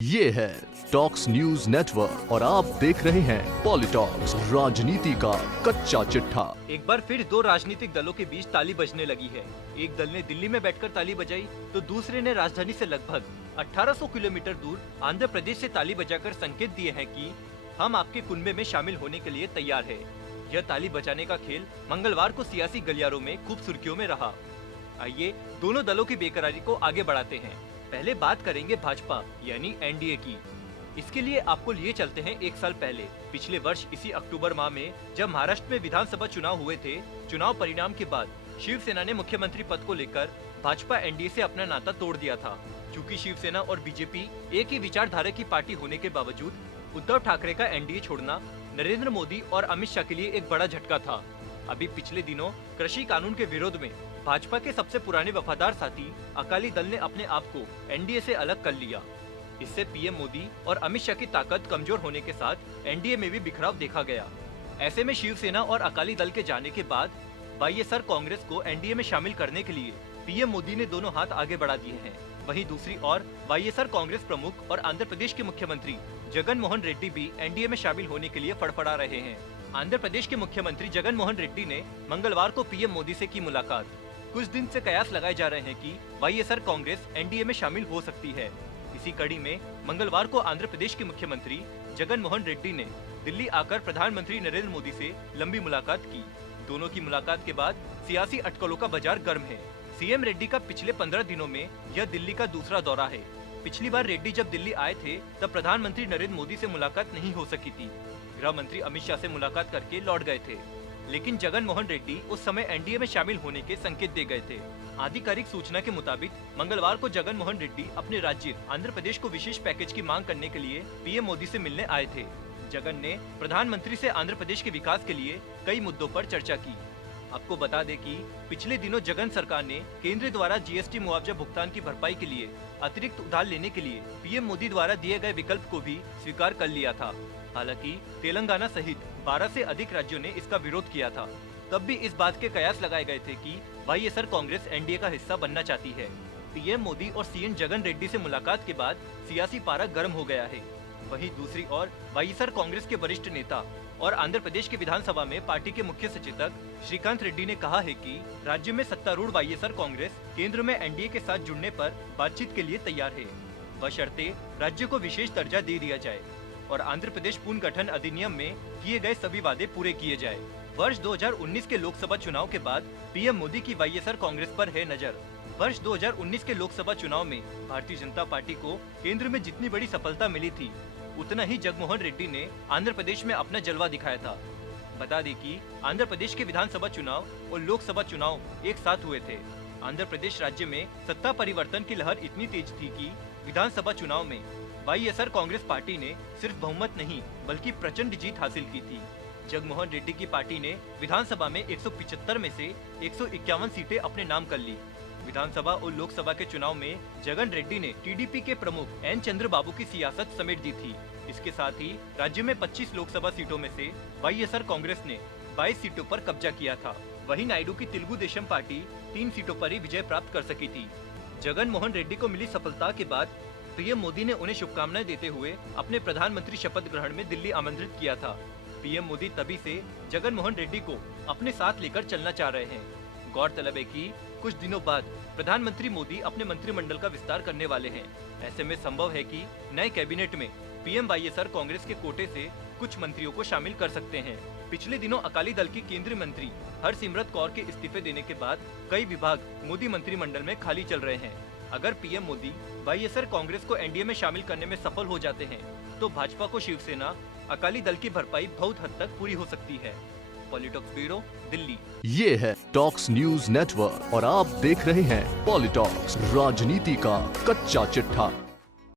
ये है talks news network और आप देख रहे हैं पॉलिटॉक्स, राजनीति का कच्चा चिट्ठा। एक बार फिर दो राजनीतिक दलों के बीच ताली बजने लगी है। एक दल ने दिल्ली में बैठकर ताली बजाई तो दूसरे ने राजधानी से लगभग 1800 किलोमीटर दूर आंध्र प्रदेश से ताली बजाकर संकेत दिए हैं कि हम आपके कुनबे में शामिल होने के लिए तैयार है। यह ताली बजाने का खेल मंगलवार को सियासी गलियारों में खूब सुर्खियों में रहा। आइए दोनों दलों की बेकरारी को आगे बढ़ाते हैं। पहले बात करेंगे भाजपा यानी एनडीए की। इसके लिए आपको लिए चलते हैं एक साल पहले। पिछले वर्ष इसी अक्टूबर माह में जब महाराष्ट्र में विधानसभा चुनाव हुए थे, चुनाव परिणाम के बाद शिवसेना ने मुख्यमंत्री पद को लेकर भाजपा एनडीए से अपना नाता तोड़ दिया था। क्योंकि शिवसेना और बीजेपी एक ही विचारधारा की पार्टी होने के बावजूद उद्धव ठाकरे का एनडीए छोड़ना नरेंद्र मोदी और अमित शाह के लिए एक बड़ा झटका था। अभी पिछले दिनों कृषि कानून के विरोध में भाजपा के सबसे पुराने वफादार साथी अकाली दल ने अपने आप को एनडीए से अलग कर लिया। इससे पीएम मोदी और अमित शाह की ताकत कमजोर होने के साथ एनडीए में भी बिखराव देखा गया। ऐसे में शिवसेना और अकाली दल के जाने के बाद वाईएसआर कांग्रेस को एनडीए में शामिल करने के लिए पीएम मोदी ने दोनों हाथ आगे बढ़ा दिए हैं। वहीं दूसरी ओर वाईएसआर कांग्रेस प्रमुख और आंध्र प्रदेश के मुख्यमंत्री जगन मोहन रेड्डी भी एनडीए में शामिल होने के लिए फड़फड़ा रहे हैं। आंध्र प्रदेश के मुख्यमंत्री जगन मोहन रेड्डी ने मंगलवार को पीएम मोदी से की मुलाकात। कुछ दिन से कयास लगाए जा रहे हैं कि वाईएसआर कांग्रेस एनडीए में शामिल हो सकती है। इसी कड़ी में मंगलवार को आंध्र प्रदेश के मुख्यमंत्री जगन मोहन रेड्डी ने दिल्ली आकर प्रधानमंत्री नरेंद्र मोदी से लंबी मुलाकात की। दोनों की मुलाकात के बाद सियासी अटकलों का बाजार गर्म है। सीएम रेड्डी का पिछले 15 दिनों में यह दिल्ली का दूसरा दौरा है। पिछली बार रेड्डी जब दिल्ली आए थे तब प्रधानमंत्री नरेंद्र मोदी से मुलाकात नहीं हो सकी थी। गृह मंत्री अमित शाह से मुलाकात करके लौट गए थे, लेकिन जगन मोहन रेड्डी उस समय एनडीए में शामिल होने के संकेत दे गए थे। आधिकारिक सूचना के मुताबिक मंगलवार को जगन मोहन रेड्डी अपने राज्य आंध्र प्रदेश को विशेष पैकेज की मांग करने के लिए पीएम मोदी से मिलने आए थे। जगन ने प्रधानमंत्री से आंध्र प्रदेश के विकास के लिए कई मुद्दों पर चर्चा की। आपको बता दें कि पिछले दिनों जगन सरकार ने केंद्र द्वारा जीएसटी मुआवजा भुगतान की भरपाई के लिए अतिरिक्त उधार लेने के लिए पीएम मोदी द्वारा दिए गए विकल्प को भी स्वीकार कर लिया था। हालांकि तेलंगाना सहित 12 से अधिक राज्यों ने इसका विरोध किया था। तब भी इस बात के कयास लगाए गए थे कि वाईएसआर कांग्रेस एनडीए का हिस्सा बनना चाहती है। पीएम मोदी और सीएम जगन रेड्डी से मुलाकात के बाद सियासी पारा गर्म हो गया है। वहीं दूसरी ओर वाईएसआर कांग्रेस के वरिष्ठ नेता और आंध्र प्रदेश के विधानसभा में पार्टी के मुख्य सचेतक श्रीकांत रेड्डी ने कहा है कि राज्य में सत्तारूढ़ वाईएसआर कांग्रेस केंद्र में एनडीए के साथ जुड़ने पर बातचीत के लिए तैयार है, बशर्ते राज्य को विशेष दर्जा दे दिया जाए और आंध्र प्रदेश पुनर्गठन अधिनियम में किए गए सभी वादे पूरे किए जाए। वर्ष 2019 के लोकसभा चुनाव के बाद पीएम मोदी की वाईएसआर कांग्रेस पर है नजर। वर्ष 2019 के लोकसभा चुनाव में भारतीय जनता पार्टी को केंद्र में जितनी बड़ी सफलता मिली थी, उतना ही जगनमोहन रेड्डी ने आंध्र प्रदेश में अपना जलवा दिखाया था। बता दें कि आंध्र प्रदेश के विधानसभा चुनाव और लोकसभा चुनाव एक साथ हुए थे। आंध्र प्रदेश राज्य में सत्ता परिवर्तन की लहर इतनी तेज थी कि विधानसभा चुनाव में वाईएसआर कांग्रेस पार्टी ने सिर्फ बहुमत नहीं बल्कि प्रचंड जीत हासिल की थी। जगनमोहन रेड्डी की पार्टी ने विधानसभा में 175 में से 151 सीटें अपने नाम कर ली। विधानसभा और लोकसभा के चुनाव में जगन रेड्डी ने टीडीपी के प्रमुख एन चंद्रबाबू की सियासत समेट दी थी। इसके साथ ही राज्य में 25 लोकसभा सीटों में से वाईएसआर कांग्रेस ने 22 सीटों पर कब्जा किया था। वहीं नायडू की तेलुगु देशम पार्टी 3 सीटों पर ही विजय प्राप्त कर सकी थी। जगन मोहन रेड्डी को मिली सफलता के बाद पीएम मोदी ने उन्हें शुभकामनाएं देते हुए अपने प्रधानमंत्री शपथ ग्रहण में दिल्ली आमंत्रित किया था। पीएम मोदी तभी से जगन मोहन रेड्डी को अपने साथ लेकर चलना चाह रहे हैं। गौरतलब है कि कुछ दिनों बाद प्रधानमंत्री मोदी अपने मंत्रिमंडल का विस्तार करने वाले हैं। ऐसे में संभव है कि नए कैबिनेट में पीएम वाईएसआर कांग्रेस के कोटे से कुछ मंत्रियों को शामिल कर सकते हैं। पिछले दिनों अकाली दल की केंद्रीय मंत्री हरसिमरत कौर के इस्तीफे देने के बाद कई विभाग मोदी मंत्रिमंडल में खाली चल रहे हैं। अगर पीएम मोदी वाईएसआर कांग्रेस को एनडीए में शामिल करने में सफल हो जाते हैं तो भाजपा को शिवसेना अकाली दल की भरपाई बहुत हद तक पूरी हो सकती है। पॉलिटॉक्स ब्यूरो, दिल्ली। ये है टॉक्स न्यूज नेटवर्क और आप देख रहे हैं पॉलिटॉक्स, राजनीति का कच्चा चिट्ठा।